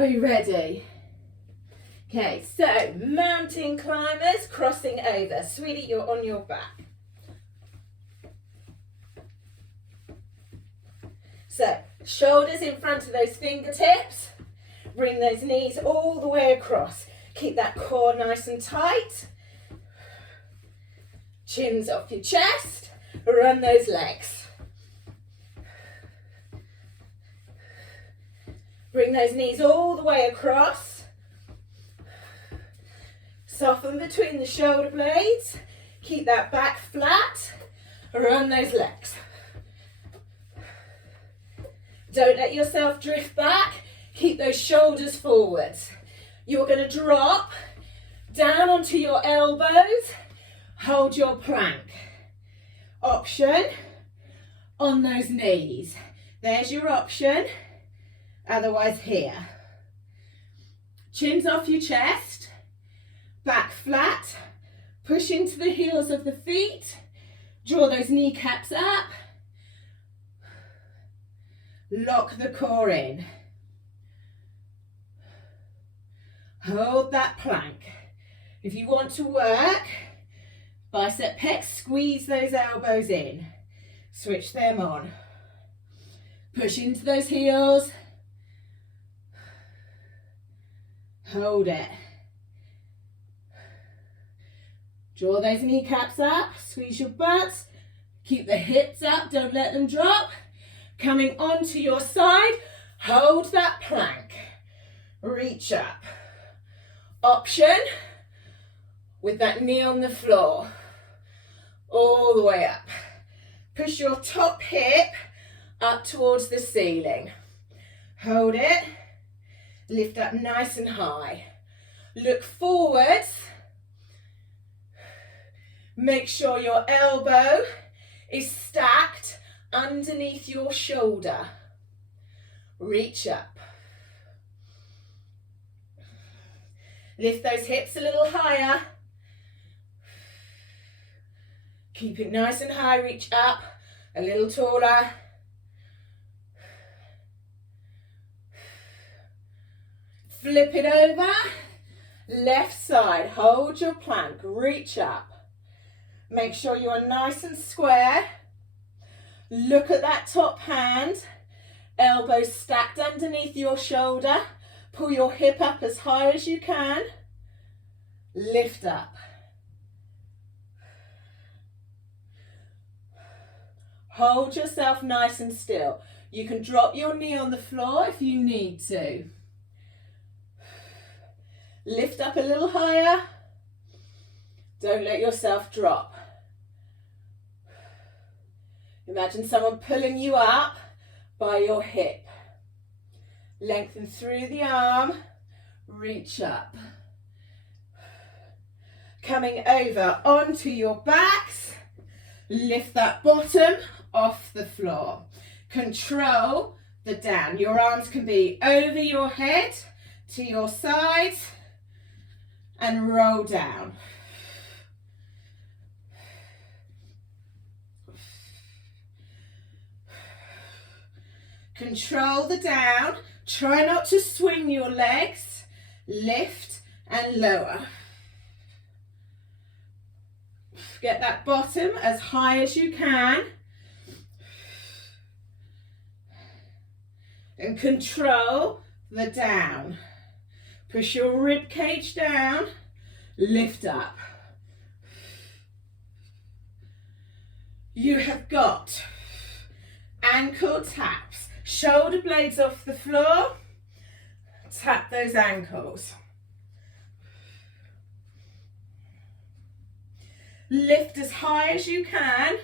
Are you ready? Okay, so mountain climbers crossing over. Sweetie, you're on your back. So, shoulders in front of those fingertips. Bring those knees all the way across. Keep that core nice and tight. Chins off your chest. Run those legs. Bring those knees all the way across. Soften between the shoulder blades. Keep that back flat. Run those legs. Don't let yourself drift back. Keep those shoulders forward. You're going to drop down onto your elbows. Hold your plank. Option on those knees. There's your option. Otherwise here. Chins off your chest. Back flat. Push into the heels of the feet. Draw those kneecaps up. Lock the core in. Hold that plank. If you want to work, bicep pecs, squeeze those elbows in. Switch them on. Push into those heels. Hold it. Draw those kneecaps up. Squeeze your butts. Keep the hips up. Don't let them drop. Coming onto your side, hold that plank. Reach up. Option with that knee on the floor. All the way up. Push your top hip up towards the ceiling. Hold it. Lift up nice and high. Look forwards. Make sure your elbow is stacked underneath your shoulder. Reach up. Lift those hips a little higher. Keep it nice and high. Reach up a little taller. Flip it over. Left side. Hold your plank. Reach up. Make sure you are nice and square. Look at that top hand, elbows stacked underneath your shoulder. Pull your hip up as high as you can. Lift up. Hold yourself nice and still. You can drop your knee on the floor if you need to. Lift up a little higher. Don't let yourself drop. Imagine someone pulling you up by your hip. Lengthen through the arm, reach up. Coming over onto your backs, lift that bottom off the floor. Control the down. Your arms can be over your head, to your sides, and roll down. Control the down. Try not to swing your legs. Lift and lower. Get that bottom as high as you can. And control the down. Push your rib cage down. Lift up. You have got ankle taps. Shoulder blades off the floor. Tap those ankles. Lift as high as you can.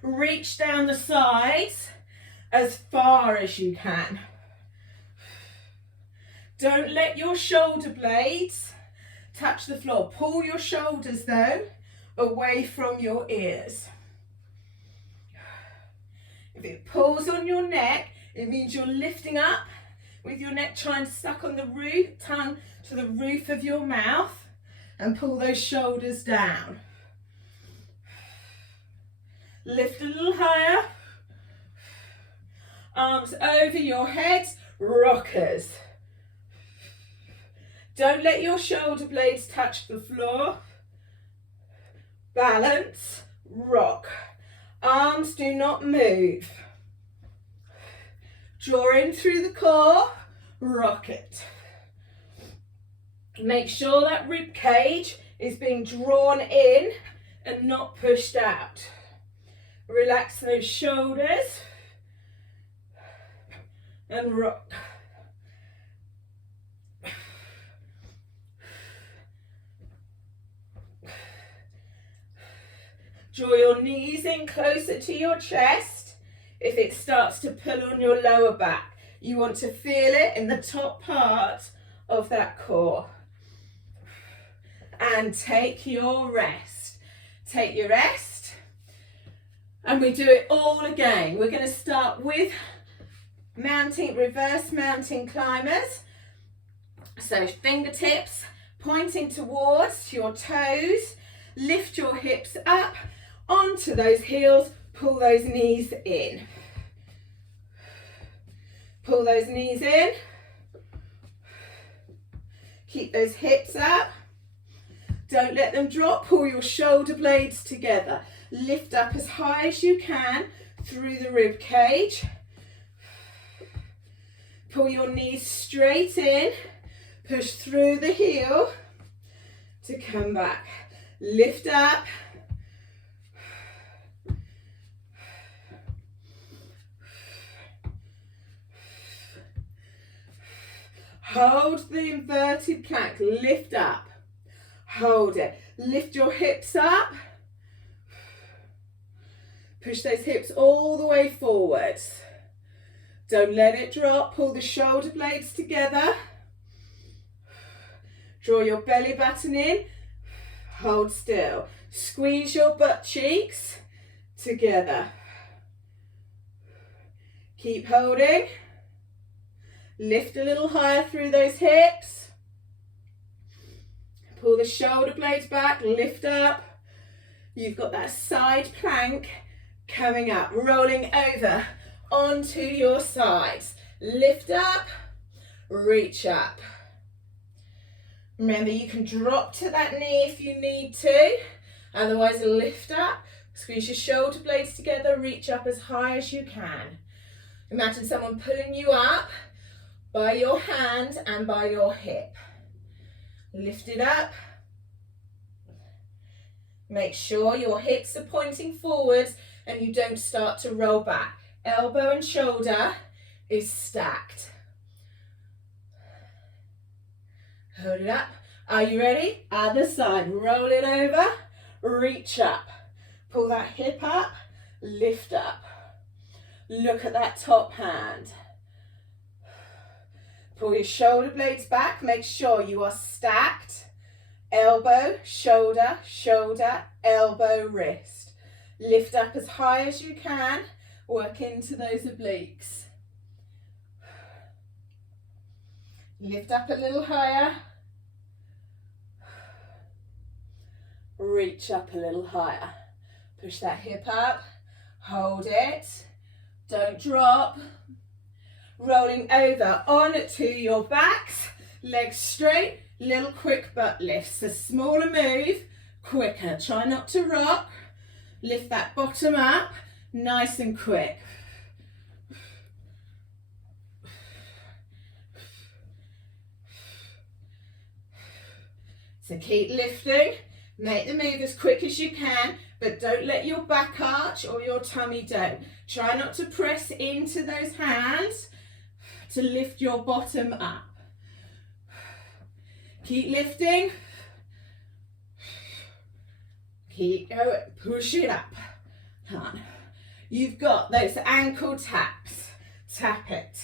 Reach down the sides as far as you can. Don't let your shoulder blades touch the floor. Pull your shoulders though away from your ears. If it pulls on your neck, it means you're lifting up with your neck trying to suck on the roof, tongue to the roof of your mouth, and pull those shoulders down. Lift a little higher. Arms over your head, rockers. Don't let your shoulder blades touch the floor. Balance, rock. Arms do not move. Draw in through the core, rock it. Make sure that rib cage is being drawn in and not pushed out. Relax those shoulders and rock. Draw your knees in closer to your chest. If it starts to pull on your lower back, you want to feel it in the top part of that core. And take your rest. Take your rest. And we do it all again. We're going to start with reverse mountain climbers. So fingertips pointing towards your toes. Lift your hips up onto those heels. Pull those knees in. Pull those knees in. Keep those hips up. Don't let them drop. Pull your shoulder blades together. Lift up as high as you can through the rib cage. Pull your knees straight in. Push through the heel to come back. Lift up. Hold the inverted plank. Lift up. Hold it. Lift your hips up. Push those hips all the way forwards. Don't let it drop. Pull the shoulder blades together. Draw your belly button in. Hold still. Squeeze your butt cheeks together. Keep holding. Lift a little higher through those hips. Pull the shoulder blades back, lift up. You've got that side plank coming up, rolling over onto your sides. Lift up, reach up. Remember, you can drop to that knee if you need to. Otherwise, lift up, squeeze your shoulder blades together, reach up as high as you can. Imagine someone pulling you up by your hand and by your hip. Lift it up. Make sure your hips are pointing forwards and you don't start to roll back. Elbow and shoulder is stacked. Hold it up. Are you ready? Other side. Roll it over. Reach up. Pull that hip up. Lift up. Look at that top hand. Pull your shoulder blades back. Make sure you are stacked. Elbow, shoulder, shoulder, elbow, wrist. Lift up as high as you can. Work into those obliques. Lift up a little higher. Reach up a little higher. Push that hip up. Hold it. Don't drop. Rolling over onto your backs, legs straight, little quick butt lifts. A smaller move, quicker. Try not to rock. Lift that bottom up, nice and quick. So keep lifting. Make the move as quick as you can, but don't let your back arch or your tummy down. Try not to press into those hands to lift your bottom up. Keep lifting. Keep going. Push it up. Come on. You've got those ankle taps. Tap it.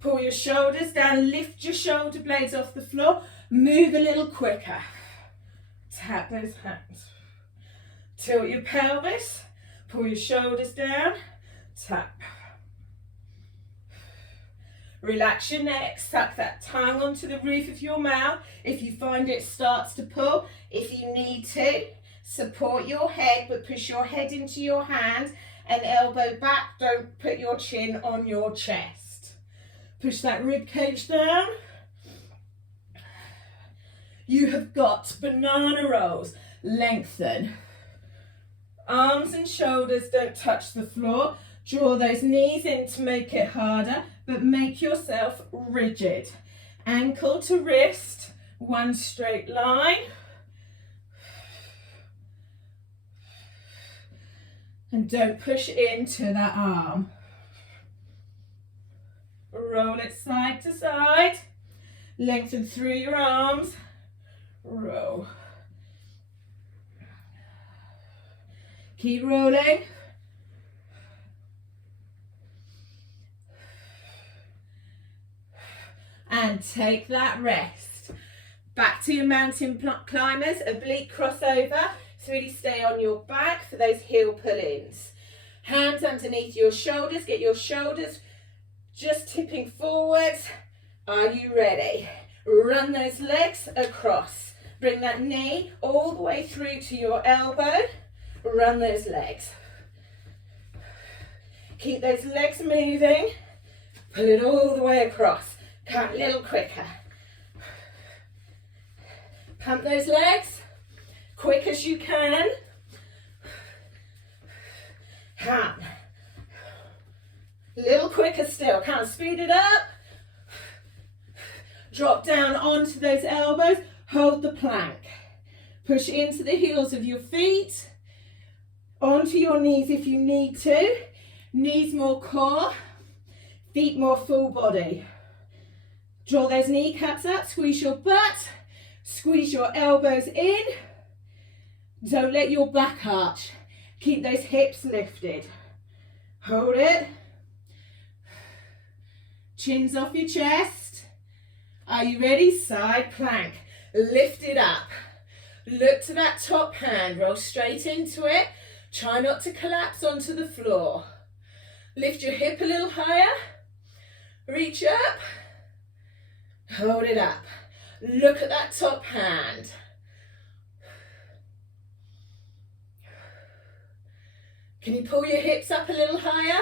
Pull your shoulders down. Lift your shoulder blades off the floor. Move a little quicker. Tap those hands. Tilt your pelvis. Pull your shoulders down. Tap. Relax your neck, suck that tongue onto the roof of your mouth. If you find it starts to pull, if you need to, support your head, but push your head into your hand and elbow back. Don't put your chin on your chest. Push that rib cage down. You have got banana rolls. Lengthen. Arms and shoulders don't touch the floor. Draw those knees in to make it harder, but make yourself rigid. Ankle to wrist, one straight line. And don't push into that arm. Roll it side to side. Lengthen through your arms. Roll. Keep rolling. And take that rest. Back to your mountain climbers, oblique crossover. So really stay on your back for those heel pull-ins. Hands underneath your shoulders, get your shoulders just tipping forwards. Are you ready? Run those legs across. Bring that knee all the way through to your elbow. Run those legs. Keep those legs moving. Pull it all the way across. Come a little quicker. Pump those legs. Quick as you can. Come. A little quicker still. Can't speed it up. Drop down onto those elbows. Hold the plank. Push into the heels of your feet. Onto your knees if you need to. Knees more core. Feet more full body. Draw those kneecaps up. Squeeze your butt. Squeeze your elbows in. Don't let your back arch. Keep those hips lifted. Hold it. Chins off your chest. Are you ready? Side plank. Lift it up. Look to that top hand. Roll straight into it. Try not to collapse onto the floor. Lift your hip a little higher. Reach up. Hold it up. Look at that top hand. Can you pull your hips up a little higher?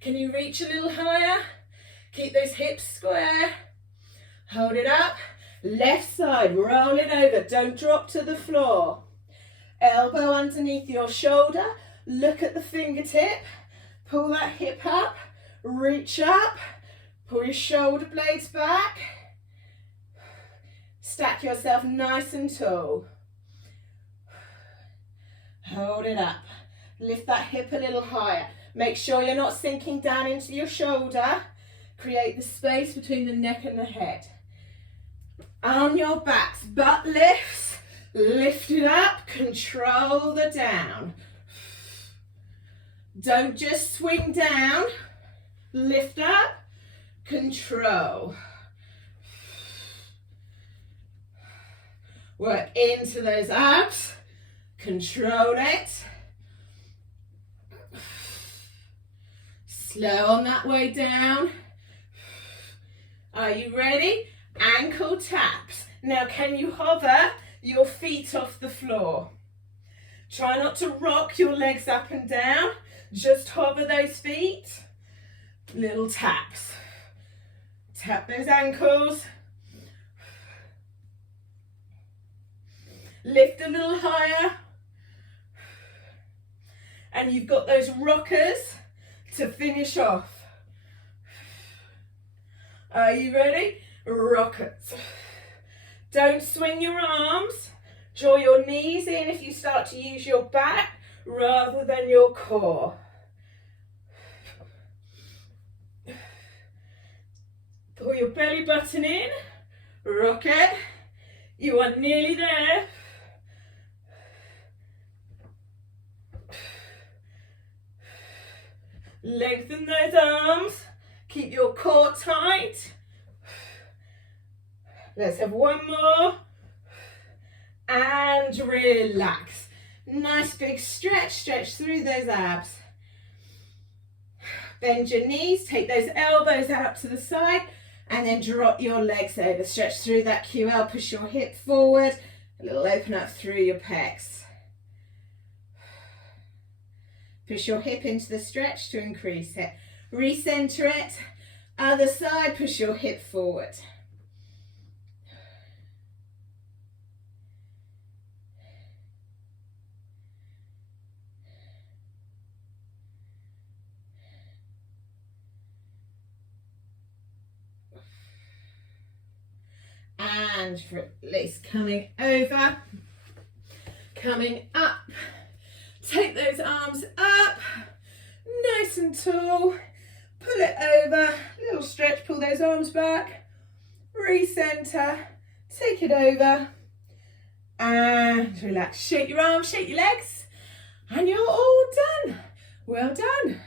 Can you reach a little higher? Keep those hips square. Hold it up. Left side, roll it over. Don't drop to the floor. Elbow underneath your shoulder. Look at the fingertip. Pull that hip up. Reach up. Pull your shoulder blades back. Stack yourself nice and tall. Hold it up. Lift that hip a little higher. Make sure you're not sinking down into your shoulder. Create the space between the neck and the head. On your backs, butt lifts. Lift it up. Control the down. Don't just swing down. Lift up. Control. Work into those abs. Control it. Slow on that way down. Are you ready? Ankle taps. Now can you hover your feet off the floor? Try not to rock your legs up and down. Just hover those feet. Little taps. Tap those ankles. Lift a little higher. And you've got those rockers to finish off. Are you ready? Rockers. Don't swing your arms. Draw your knees in if you start to use your back rather than your core. Pull your belly button in. Rock it. You are nearly there. Lengthen those arms. Keep your core tight. Let's have one more. And relax. Nice big stretch. Stretch through those abs. Bend your knees. Take those elbows out to the side. And then drop your legs over. Stretch through that QL. Push your hip forward. A little open up through your pecs. Push your hip into the stretch to increase it. Recenter it. Other side, push your hip forward. And release, coming over, coming up. Take those arms up, nice and tall. Pull it over, little stretch, pull those arms back. Recenter, take it over. And relax, shake your arms, shake your legs. And you're all done. Well done.